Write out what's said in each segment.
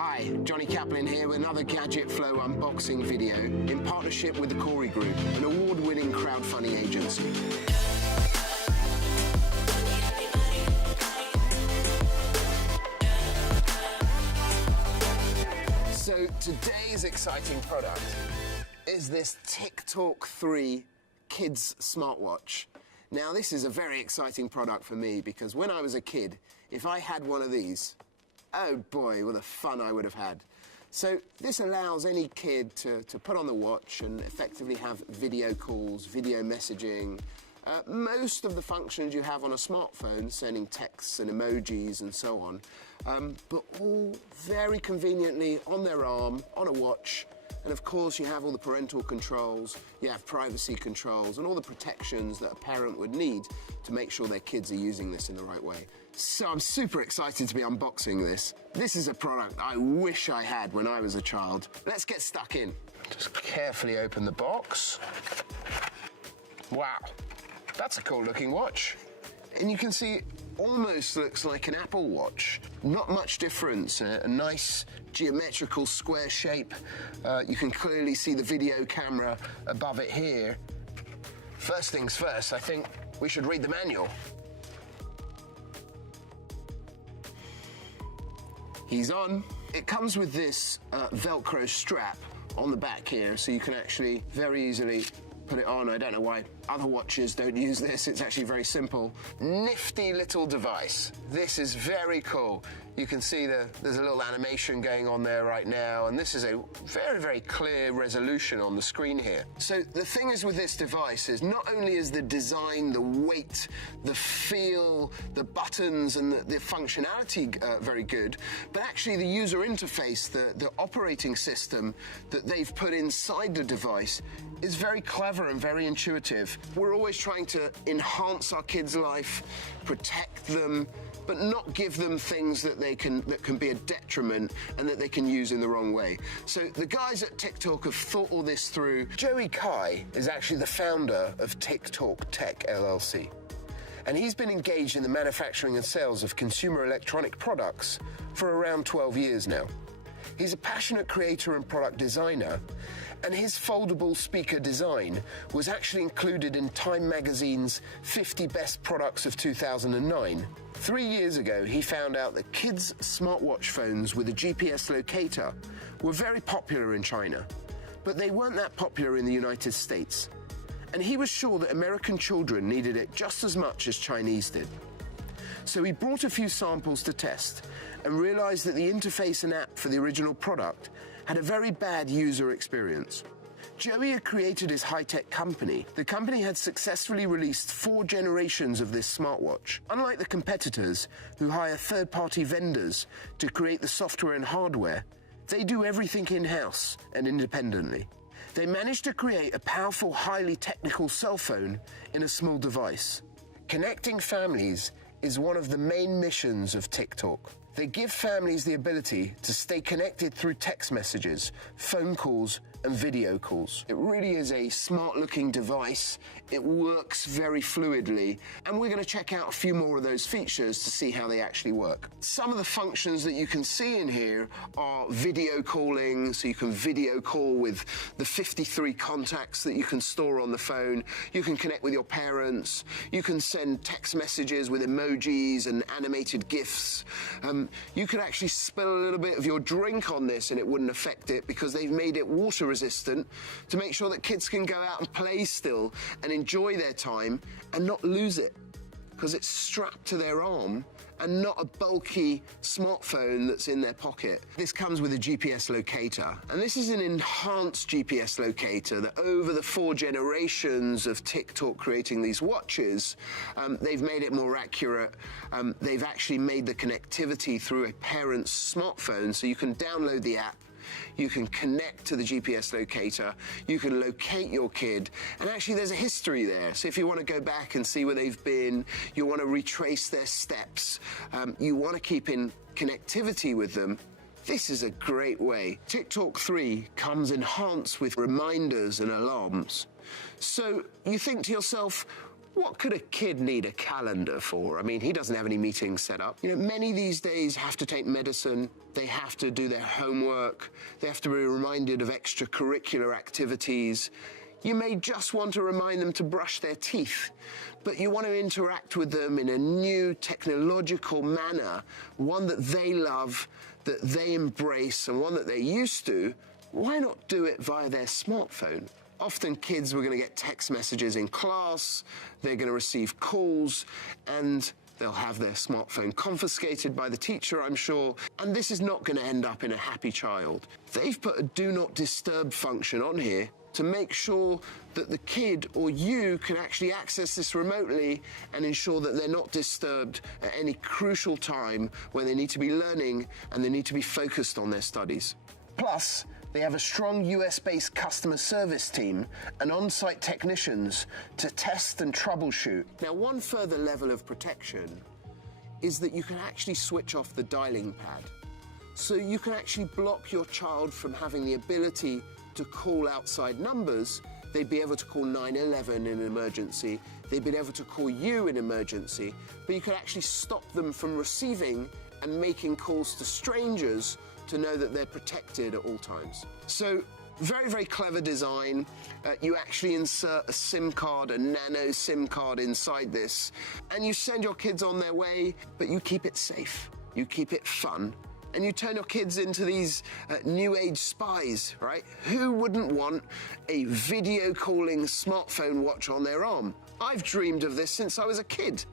Hi, Johnny Kaplan here with another Gadget Flow unboxing video in partnership with the Corey Group, an award-winning crowdfunding agency. So today's exciting product is this TicTalk 3 kids smartwatch. Now this is a very exciting product for me because when I was a kid, if I had one of these, oh boy, what the fun I would have had. So this allows any kid to put on the watch and effectively have video calls, video messaging, most of the functions you have on a smartphone, sending texts and emojis and so on, but all very conveniently on their arm, on a watch. And of course you have all the parental controls, you have privacy controls and all the protections that a parent would need to make sure their kids are using this in the right way. So I'm super excited to be unboxing this. This is a product I wish I had when I was a child. Let's get stuck in. Just carefully open the box. Wow, that's a cool looking watch. And you can see it almost looks like an Apple Watch. Not much difference, a nice geometrical square shape. You can clearly see the video camera above it here. First things first, I think we should read the manual. He's on. It comes with this Velcro strap on the back here, so you can actually very easily put it on. I don't know why other watches don't use this. It's actually very simple. Nifty little device. This is very cool. You can see there's a little animation going on there right now, and this is a very, very clear resolution on the screen here. So the thing is with this device is not only is the design, the weight, the feel, the buttons and the functionality very good, but actually the user interface, the operating system that they've put inside the device is very clever and very intuitive. We're always trying to enhance our kids' life, protect them, but not give them things that can be a detriment and that they can use in the wrong way. So the guys at TicTalk have thought all this through. Joey Kai is actually the founder of TicTalk Tech LLC. And he's been engaged in the manufacturing and sales of consumer electronic products for around 12 years now. He's a passionate creator and product designer, and his foldable speaker design was actually included in Time magazine's 50 Best Products of 2009. 3 years ago, he found out that kids' smartwatch phones with a GPS locator were very popular in China, but they weren't that popular in the United States. And he was sure that American children needed it just as much as Chinese did. So he brought a few samples to test and realized that the interface and app for the original product had a very bad user experience. Joey had created his high-tech company. The company had successfully released 4 generations of this smartwatch. Unlike the competitors who hire third-party vendors to create the software and hardware, they do everything in-house and independently. They managed to create a powerful, highly technical cell phone in a small device. Connecting families is one of the main missions of TicTalk. They give families the ability to stay connected through text messages, phone calls, and video calls. It really is a smart-looking device. It works very fluidly, and we're going to check out a few more of those features to see how they actually work. Some of the functions that you can see in here are video calling, so you can video call with the 53 contacts that you can store on the phone. You can connect with your parents. You can send text messages with emojis and animated GIFs. You could actually spill a little bit of your drink on this and it wouldn't affect it because they've made it water resistant to make sure that kids can go out and play still and enjoy their time and not lose it because it's strapped to their arm and not a bulky smartphone that's in their pocket. This comes with a GPS locator, and this is an enhanced GPS locator that over the 4 generations of TicTalk creating these watches, they've made it more accurate. They've actually made the connectivity through a parent's smartphone, so you can download the app, you can connect to the GPS locator, you can locate your kid, and actually there's a history there. So if you want to go back and see where they've been, you want to retrace their steps, you want to keep in connectivity with them, this is a great way. TicTalk 3 comes enhanced with reminders and alarms. So you think to yourself, What could a kid need a calendar for? I mean, he doesn't have any meetings set up. You know, many these days have to take medicine, they have to do their homework, they have to be reminded of extracurricular activities. You may just want to remind them to brush their teeth, but you want to interact with them in a new technological manner, one that they love, that they embrace, and one that they're used to. Why not do it via their smartphone? Often kids were going to get text messages in class, they're going to receive calls, and they'll have their smartphone confiscated by the teacher, I'm sure, and this is not going to end up in a happy child. They've put a do not disturb function on here to make sure that the kid or you can actually access this remotely and ensure that they're not disturbed at any crucial time when they need to be learning and they need to be focused on their studies. Plus, they have a strong US-based customer service team and on-site technicians to test and troubleshoot. Now, one further level of protection is that you can actually switch off the dialing pad. So you can actually block your child from having the ability to call outside numbers. They'd be able to call 911 in an emergency. They'd be able to call you in emergency, but you can actually stop them from receiving and making calls to strangers to know that they're protected at all times. So, very, very clever design. You actually insert a SIM card, a nano SIM card inside this, and you send your kids on their way, but you keep it safe, you keep it fun, and you turn your kids into these new age spies, right? Who wouldn't want a video calling smartphone watch on their arm? I've dreamed of this since I was a kid.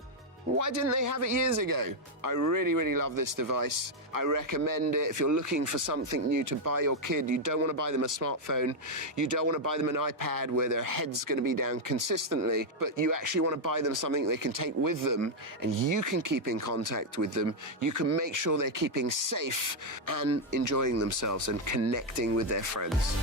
Why didn't they have it years ago? I really, really love this device. I recommend it if you're looking for something new to buy your kid. You don't want to buy them a smartphone. You don't want to buy them an iPad where their head's going to be down consistently, but you actually want to buy them something they can take with them and you can keep in contact with them. You can make sure they're keeping safe and enjoying themselves and connecting with their friends.